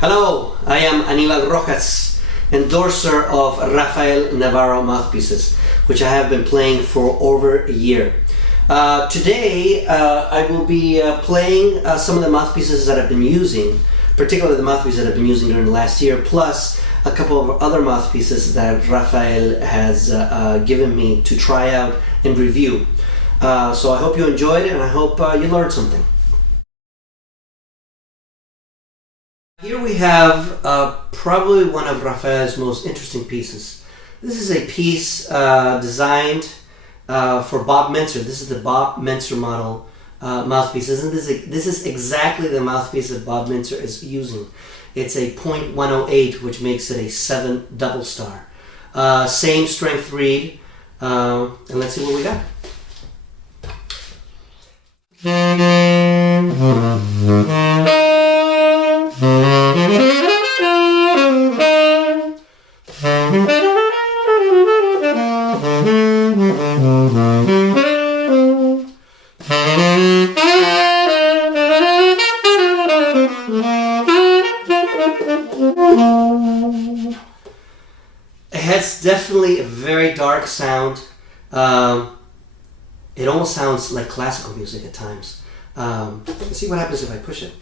Hello, I am Anibal Rojas, endorser of Rafael Navarro Mouthpieces, which I have been playing for over a year. Today I will be playing some of the mouthpieces that I've been using, particularly the mouthpieces that I've been using during the last year, plus a couple of other mouthpieces that Rafael has given me to try out and review. So I hope you enjoyed it and I hope you learned something. Here we have probably one of Rafael's most interesting pieces. This is a piece designed for Bob Mentzer. This is the Bob Mentzer model mouthpieces, and this is exactly the mouthpiece that Bob Mentzer is using. It's a .108, which makes it a 7 double star. Same strength reed, and let's see what we got. It has definitely a very dark sound. It almost sounds like classical music at times. Let's see what happens if I push it.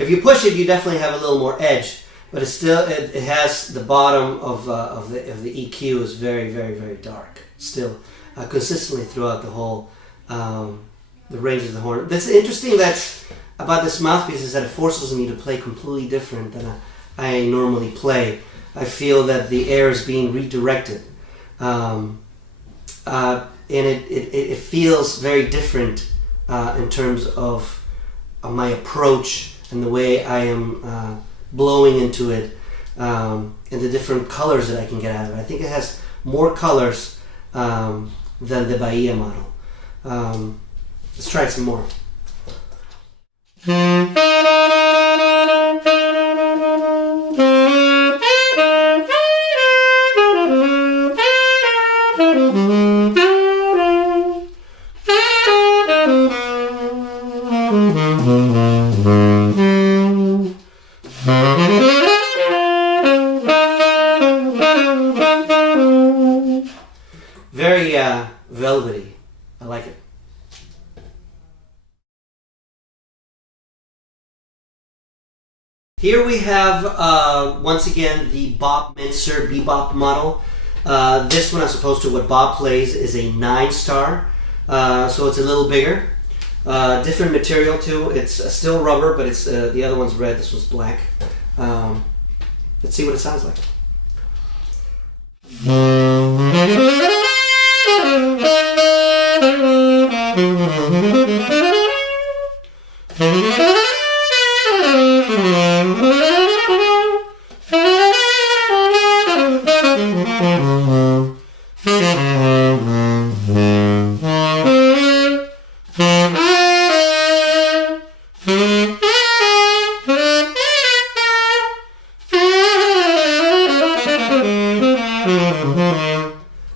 If you push it, you definitely have a little more edge, but it's still it has the bottom of the EQ is very, very, very dark. Still, consistently throughout the whole the range of the horn. That's interesting about this mouthpiece is that it forces me to play completely different than I normally play. I feel that the air is being redirected, and it feels very different in terms of my approach and the way I am blowing into it, and the different colors that I can get out of it. I think it has more colors than the Bahia model. Let's try some more. Very velvety. I like it. Here we have once again the Bob Mentzer Bebop model. This one, as opposed to what Bob plays, is a 9-star, so it's a little bigger. Different material too. It's still rubber, but it's the other one's red. This one's black. Let's see what it sounds like.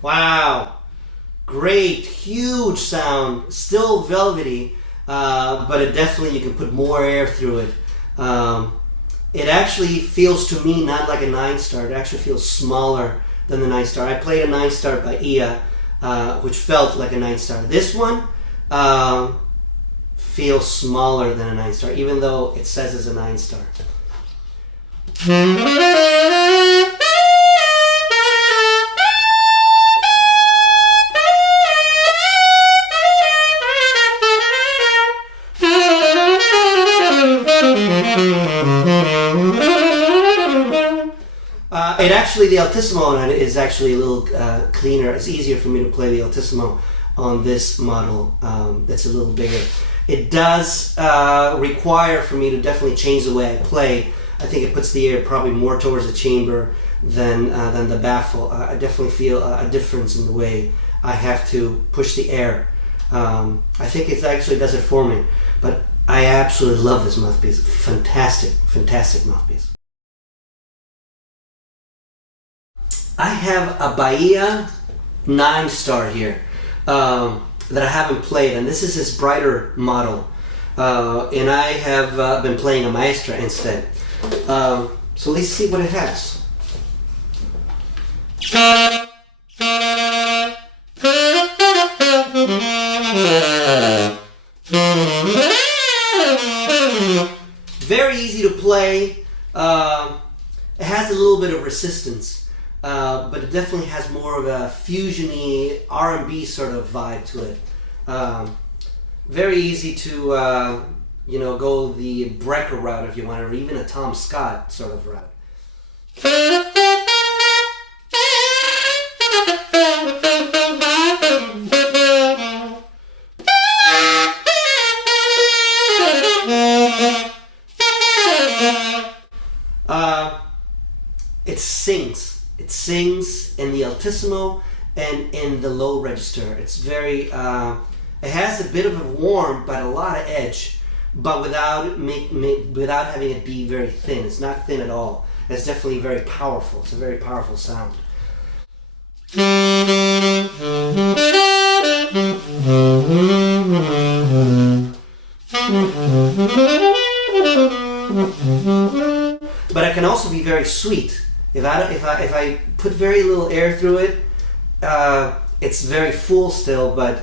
Wow, great, huge sound, still velvety, but it definitely, you can put more air through it. It actually feels to me not like a 9-star, it actually feels smaller than the 9-star. I played a 9-star Bahia, which felt like a 9-star. This one feels smaller than a 9-star, even though it says it's a 9-star. It actually, the altissimo on it is actually a little cleaner. It's easier for me to play the altissimo on this model that's a little bigger. It does require for me to definitely change the way I play. I think it puts the air probably more towards the chamber than the baffle. I definitely feel a difference in the way I have to push the air. I think it actually does it for me, but I absolutely love this mouthpiece. Fantastic, fantastic mouthpiece. I have a Bahia 9-star here that I haven't played, and this is his brighter model, and I have been playing a Maestra instead. So let's see what it has. Very easy to play. It has a little bit of resistance, but it definitely has more of a fusion-y R&B sort of vibe to it. Very easy to you know, go the Brecker route if you want, or even a Tom Scott sort of route. It sings in the altissimo and in the low register. It's very, it has a bit of a warm but a lot of edge, but without having it be very thin. It's not thin at all. It's definitely very powerful. It's a very powerful sound. But it can also be very sweet. If I put very little air through it, it's very full still, but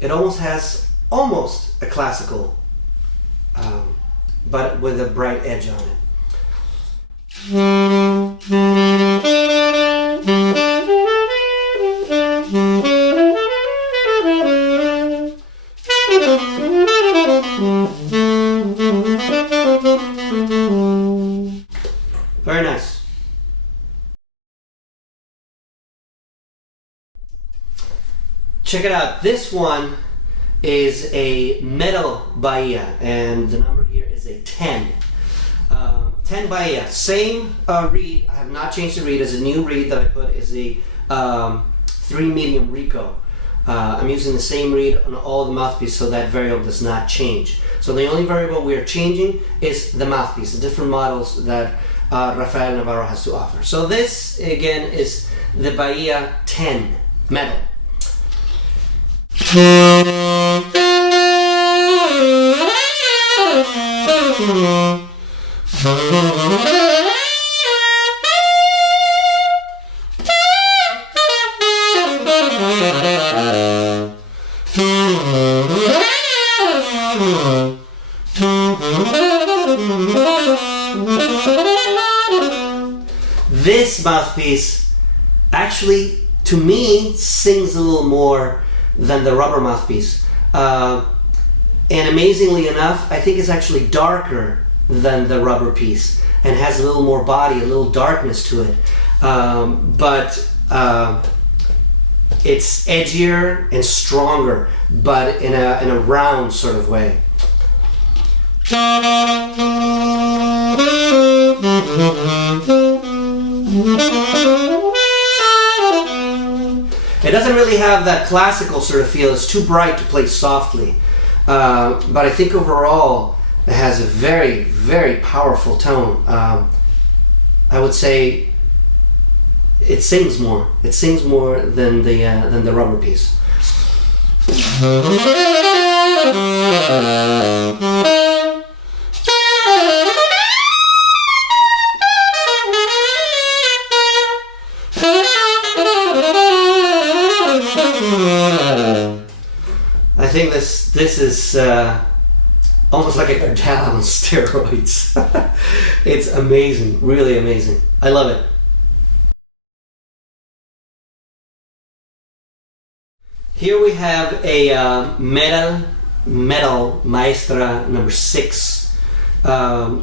it almost has a classical, but with a bright edge on it. Very nice. Check it out. This one is a metal Bahia, and the number here is a 10. 10 Bahia. Same reed. I have not changed the reed. As a new reed that I put is a 3 medium Rico. I'm using the same reed on all the mouthpieces, so that variable does not change. So the only variable we are changing is the mouthpiece, the different models that Rafael Navarro has to offer. So this again is the Bahia 10 metal. This mouthpiece actually, to me, sings a little more than the rubber mouthpiece. And amazingly enough, I think it's actually darker than the rubber piece and has a little more body, a little darkness to it. But it's edgier and stronger, but in a round sort of way. It doesn't really have that classical sort of feel. It's too bright to play softly. But I think overall it has a very, very powerful tone. I would say it sings more. It sings more than the rubber piece. I think this is almost like a cartel on steroids. It's amazing, really amazing. I love it. Here we have a metal Maestra number 6,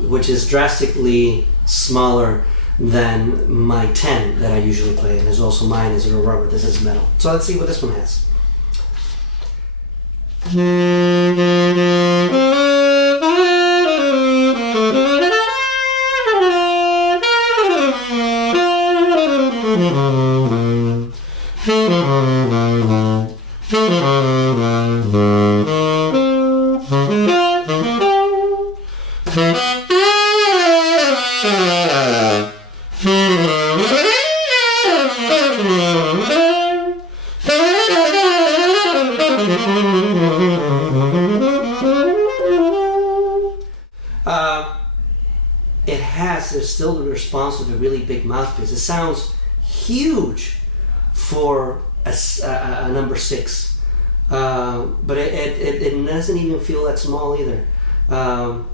which is drastically smaller than my 10 that I usually play, and is also mine is a rubber. This is metal. So let's see what this one has. still the response of a really big mouthpiece. It sounds huge for a number 6, but it doesn't even feel that small either. But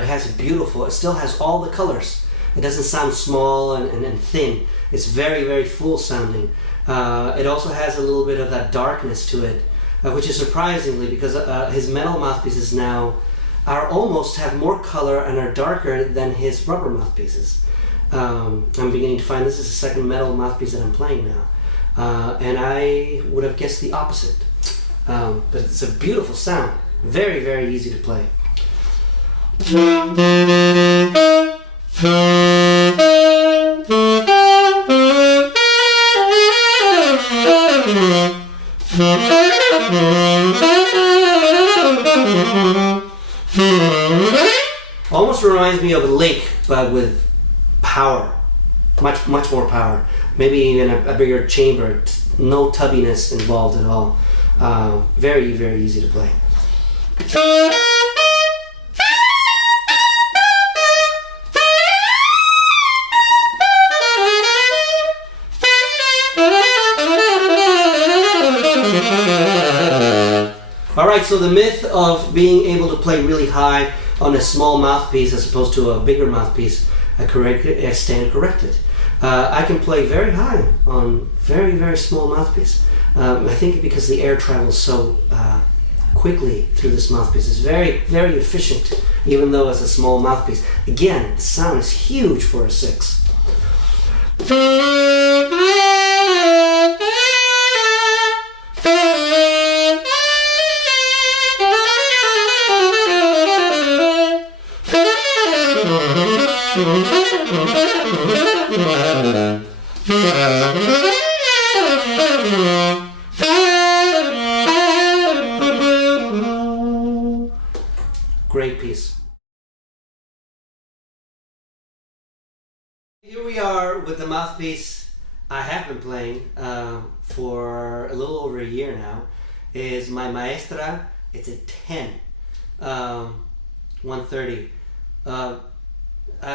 it has it still has all the colors. It doesn't sound small and thin. It's very, very full sounding. It also has a little bit of that darkness to it, which is surprisingly, because his metal mouthpieces now almost have more color and are darker than his rubber mouthpieces. I'm beginning to find this is the second metal mouthpiece that I'm playing now, and I would have guessed the opposite. But it's a beautiful sound, very, very easy to play. Almost reminds me of a lick, but with power, much more power. Maybe even a bigger chamber. No tubbiness involved at all. Very, very easy to play. Alright, so the myth of being able to play really high on a small mouthpiece as opposed to a bigger mouthpiece, I stand corrected. I can play very high on very, very small mouthpiece. I think because the air travels so quickly through this mouthpiece. It's very, very efficient, even though it's a small mouthpiece. Again, the sound is huge for a 6. Great piece. Here we are with the mouthpiece I have been playing for a little over a year now. Is my Maestra. It's a 10, 130. I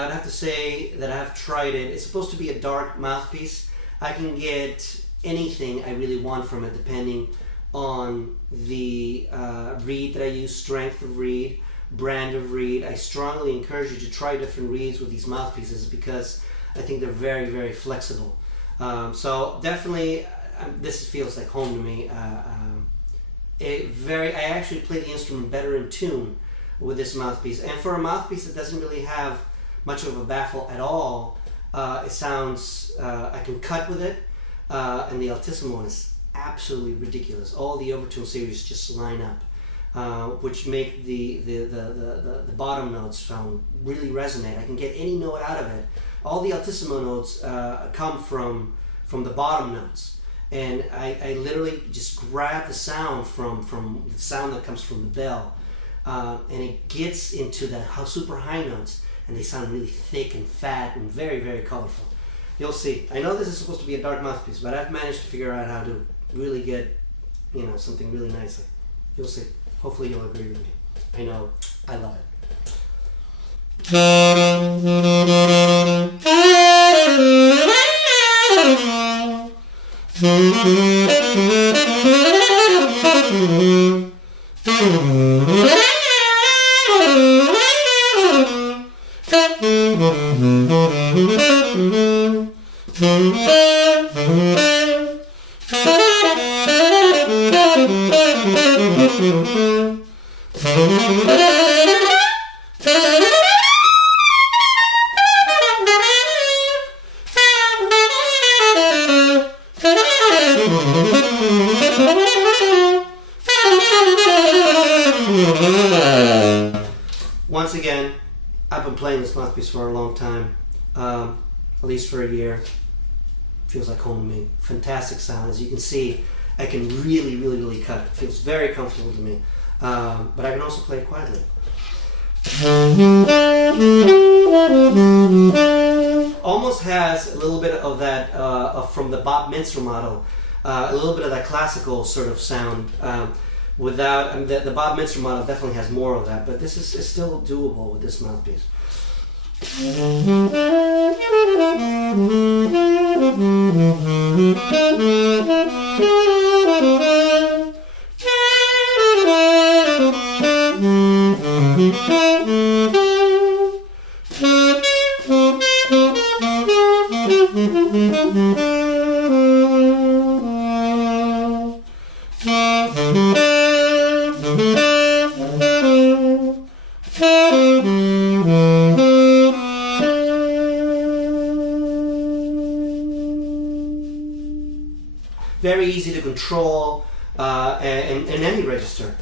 would have to say that I have tried it. It's supposed to be a dark mouthpiece. I can get anything I really want from it depending on the reed that I use, strength of reed, brand of reed. I strongly encourage you to try different reeds with these mouthpieces because I think they're very, very flexible. So definitely this feels like home to me. I actually play the instrument better in tune with this mouthpiece. And for a mouthpiece that doesn't really have much of a baffle at all, it sounds, I can cut with it, and the altissimo is absolutely ridiculous. All the overtone series just line up, which make the bottom notes sound really resonate. I can get any note out of it. All the altissimo notes come from the bottom notes, and I literally just grab the sound from the sound that comes from the bell, and it gets into the super high notes, and they sound really thick and fat and very, very colorful. You'll see. I know this is supposed to be a dark mouthpiece, but I've managed to figure out how to really get, something really nice. You'll see. Hopefully you'll agree with me. I know. I love it. Once again, I've been playing this mouthpiece for a long time, at least for a year. Feels like home to me. Fantastic sound. As you can see, I can really, really, really cut. It feels very comfortable to me. But I can also play it quietly. Almost has a little bit of that from the Bob Minster model, a little bit of that classical sort of sound. The Bob Minster model definitely has more of that, but this is still doable with this mouthpiece. Very easy to control in any register.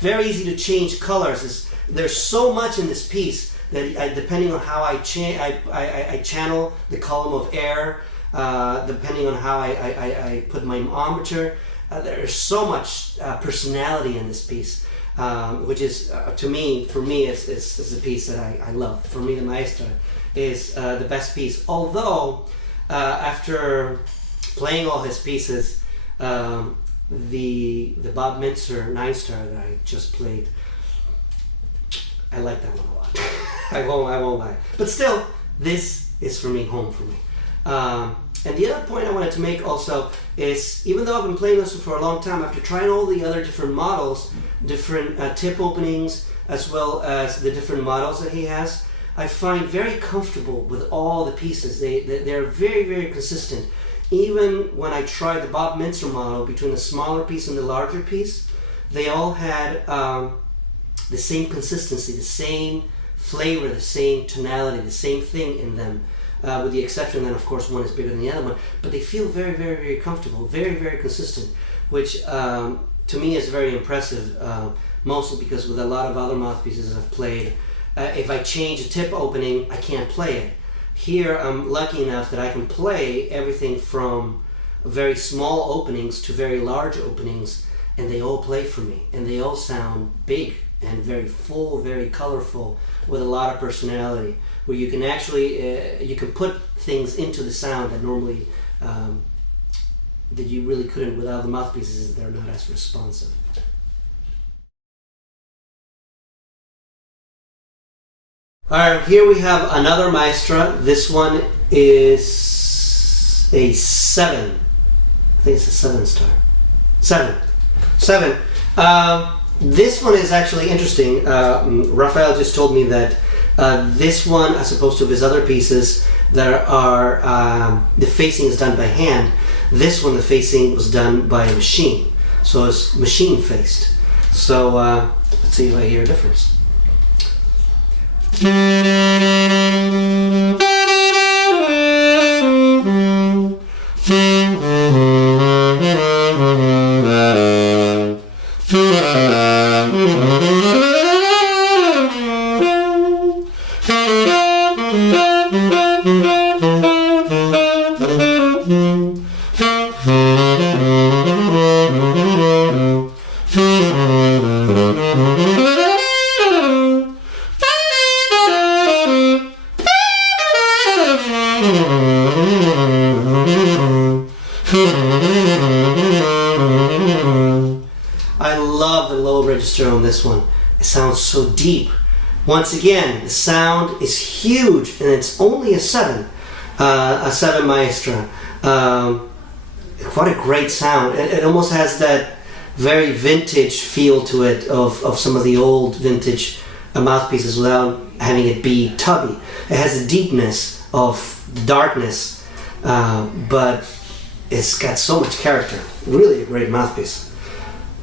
Very easy to change colors. There's so much in this piece that depending on how I channel the column of air, depending on how I put my armature, there's so much personality in this piece, which is for me, is the piece that I love. For me, the Maestra is the best piece. Although after playing all his pieces, the Bob Mintzer 9-star that I just played, I like that one a lot. I won't lie. But still, this is for me, home for me. And the other point I wanted to make also is, even though I've been playing this for a long time, after trying all the other different models, different tip openings, as well as the different models that he has, I find very comfortable with all the pieces. They're very, very consistent. Even when I tried the Bob Mintzer model, between the smaller piece and the larger piece, they all had the same consistency, the same flavor, the same tonality, the same thing in them, with the exception that, of course, one is bigger than the other one. But they feel very, very, very comfortable, very, very consistent, which to me is very impressive, mostly because with a lot of other mouthpieces I've played, if I change a tip opening, I can't play it. Here, I'm lucky enough that I can play everything from very small openings to very large openings, and they all play for me, and they all sound big and very full, very colorful, with a lot of personality, where you can actually you can put things into the sound that normally that you really couldn't with other mouthpieces that are not as responsive. Alright, here we have another Maestra. This one is a 7. I think it's a 7-star. 7. This one is actually interesting. Raphael just told me that this one, as opposed to his other pieces that are the facing is done by hand, this one the facing was done by a machine. So it's machine faced. So let's see if I hear a difference. I love the low register on this one. It sounds so deep. Once again, the sound is huge, and it's only a 7 Maestra. What a great sound. It almost has that very vintage feel to it of some of the old vintage mouthpieces without having it be tubby. It has the deepness of the darkness, but it's got so much character. Really a great mouthpiece.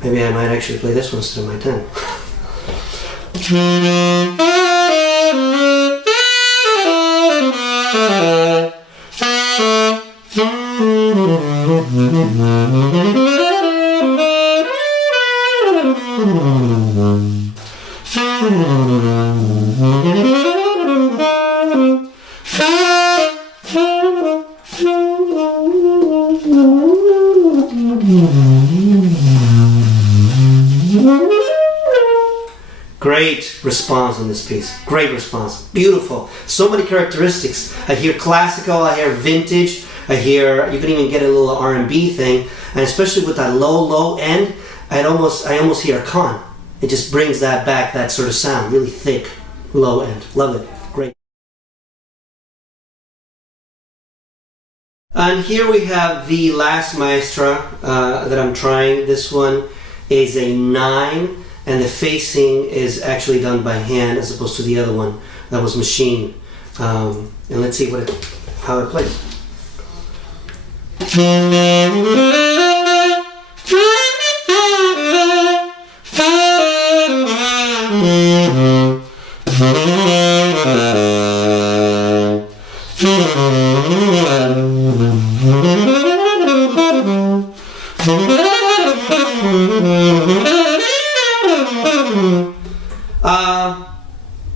Maybe I might actually play this one instead of my 10. Great response on this piece. Great response. Beautiful. So many characteristics. I hear classical, I hear vintage, I hear, you can even get a little R&B thing, and especially with that low end, I almost hear a con. It just brings that back, that sort of sound, really thick, low end. Love it. Great. And here we have the last Maestra that I'm trying. This one is a 9, and the facing is actually done by hand as opposed to the other one that was machined. And let's see how it plays.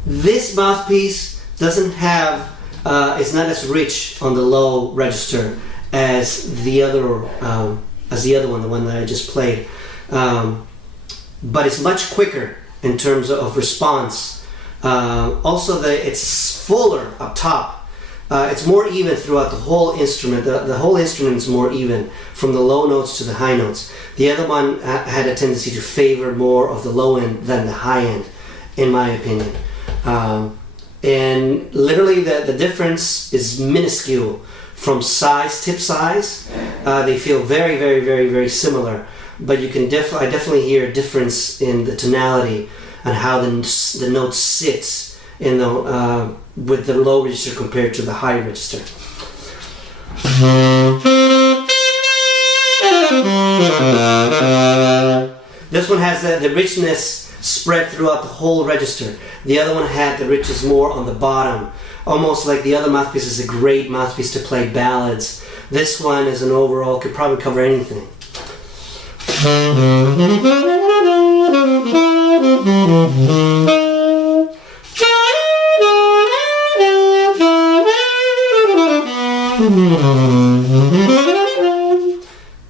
This mouthpiece doesn't have, it's not as rich on the low register as the other one, the one that I just played. But it's much quicker in terms of response. Also, it's fuller up top. It's more even throughout the whole instrument. The whole instrument is more even from the low notes to the high notes. The other one had a tendency to favor more of the low end than the high end, in my opinion. And literally the difference is minuscule from size, tip size. They feel very, very, very, very similar, but you can I definitely hear a difference in the tonality and how the note sits in the with the low register compared to the high register. This one has the richness spread throughout the whole register. The other one had the richness more on the bottom. Almost like the other mouthpiece is a great mouthpiece to play ballads. This one as an overall could probably cover anything.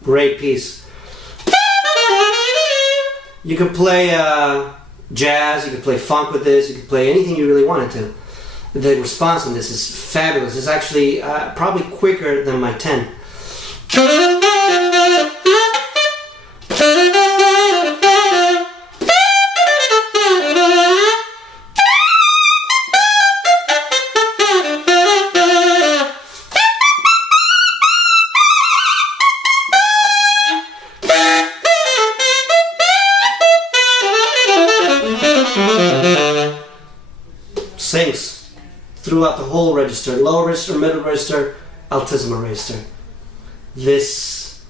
Great piece. You could play jazz, you could play funk with this, you could play anything you really wanted to. The response on this is fabulous. It's actually probably quicker than my 10. Sings throughout the whole register, low register, middle register, altissimo register. This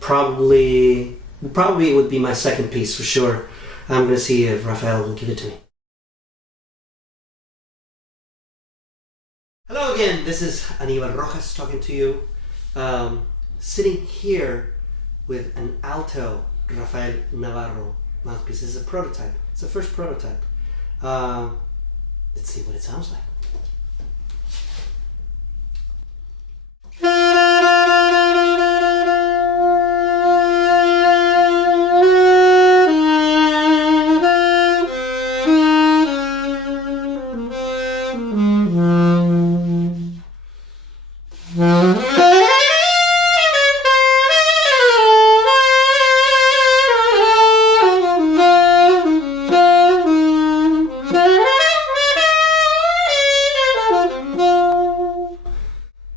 probably would be my second piece for sure. I'm going to see if Rafael will give it to me. Hello again, this is Anibal Rojas talking to you. Sitting here with an Alto Rafael Navarro mouthpiece. This is a prototype. It's the first prototype. Let's see what it sounds like.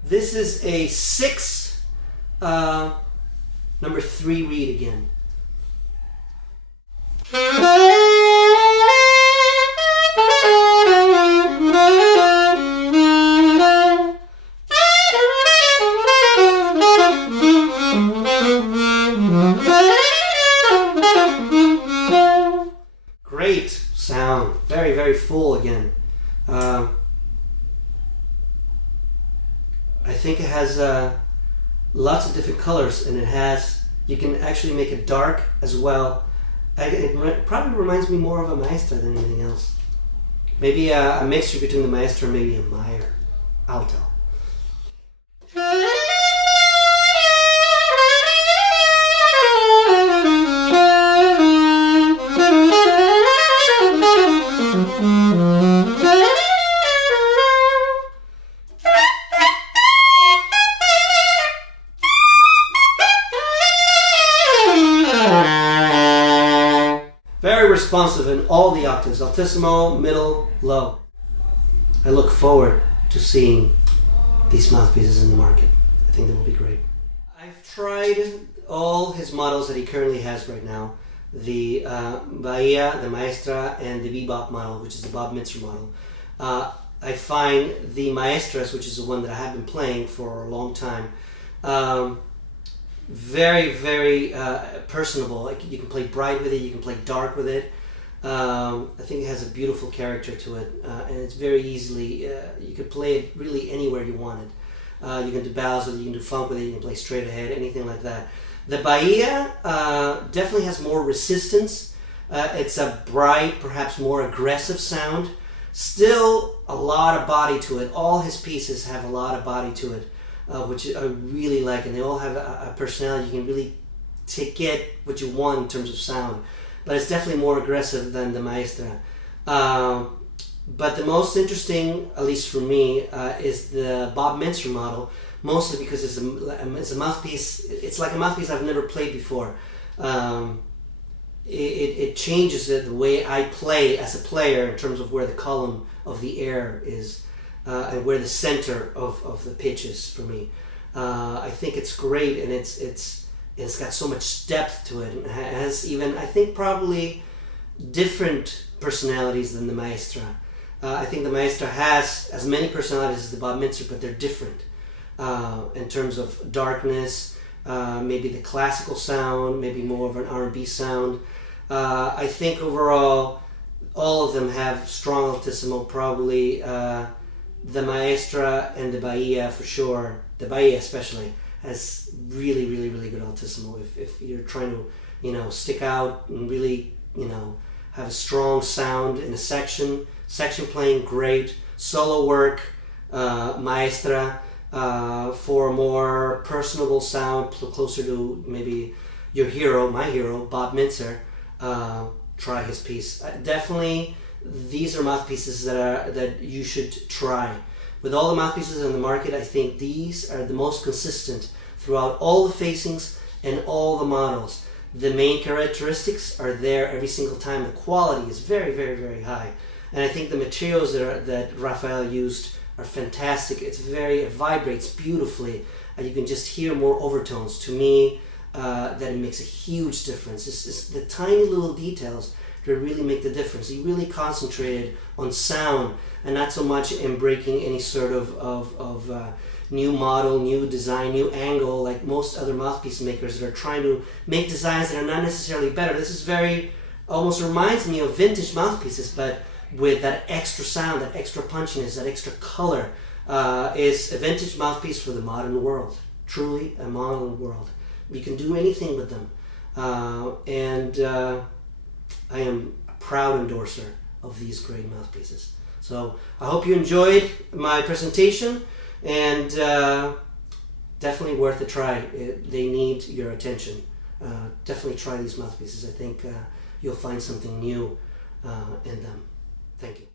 This is a 6, number 3 reed again. Great sound, very, very full again. I think it has lots of different colors, and you can actually make it dark as well. It probably reminds me more of a Maestra than anything else. Maybe a mixture between the Maestra and maybe a Meyer Alto. responsive in all the octaves, altissimo, middle, low. I look forward to seeing these mouthpieces in the market. I think they will be great. I've tried all his models that he currently has right now. The Bahia, the Maestra, and the Bebop model, which is the Bob Mintzer model. I find the Maestras, which is the one that I have been playing for a long time, very, very personable. Like, you can play bright with it, you can play dark with it. I think it has a beautiful character to it, and it's very easily, you can play it really anywhere you want it. You can do ballads with it, you can do funk with it, you can play straight ahead, anything like that. The Bahia definitely has more resistance. It's a bright, perhaps more aggressive sound. Still a lot of body to it. All his pieces have a lot of body to it, which I really like, and they all have a personality. You can really get what you want in terms of sound. But it's definitely more aggressive than the Maestra. But the most interesting, at least for me, is the Bob Mintzer model, mostly because it's a mouthpiece. It's like a mouthpiece I've never played before. It changes the way I play as a player in terms of where the column of the air is and where the center of the pitch is for me. I think it's great, and it's got so much depth to it. It has even, I think, probably different personalities than the Maestra. I think the Maestra has as many personalities as the Bob Mintzer, but they're different in terms of darkness, maybe the classical sound, maybe more of an R&B sound. I think overall, all of them have strong altissimo, probably the Maestra and the Bahia for sure. The Bahia especially has really, really, really good altissimo. If you're trying to, stick out and really, have a strong sound in a section playing, great. Solo work, Maestra, for a more personable sound, closer to maybe your hero, my hero, Bob Mintzer. Try his piece. Definitely, these are mouthpieces that you should try. With all the mouthpieces on the market, I think these are the most consistent throughout all the facings and all the models. The main characteristics are there every single time. The quality is very, very, very high. And I think the materials that Rafael used are fantastic. It vibrates beautifully. You can just hear more overtones. To me, that it makes a huge difference. It's the tiny little details that really make the difference. He really concentrated on sound and not so much in breaking any sort of new model, new design, new angle, like most other mouthpiece makers that are trying to make designs that are not necessarily better. This is almost reminds me of vintage mouthpieces, but with that extra sound, that extra punchiness, that extra color. Is a vintage mouthpiece for the modern world. Truly a modern world. You can do anything with them. And I am a proud endorser of these great mouthpieces. So I hope you enjoyed my presentation, and definitely worth a try. They need your attention. Definitely try these mouthpieces. I think you'll find something new in them. Thank you.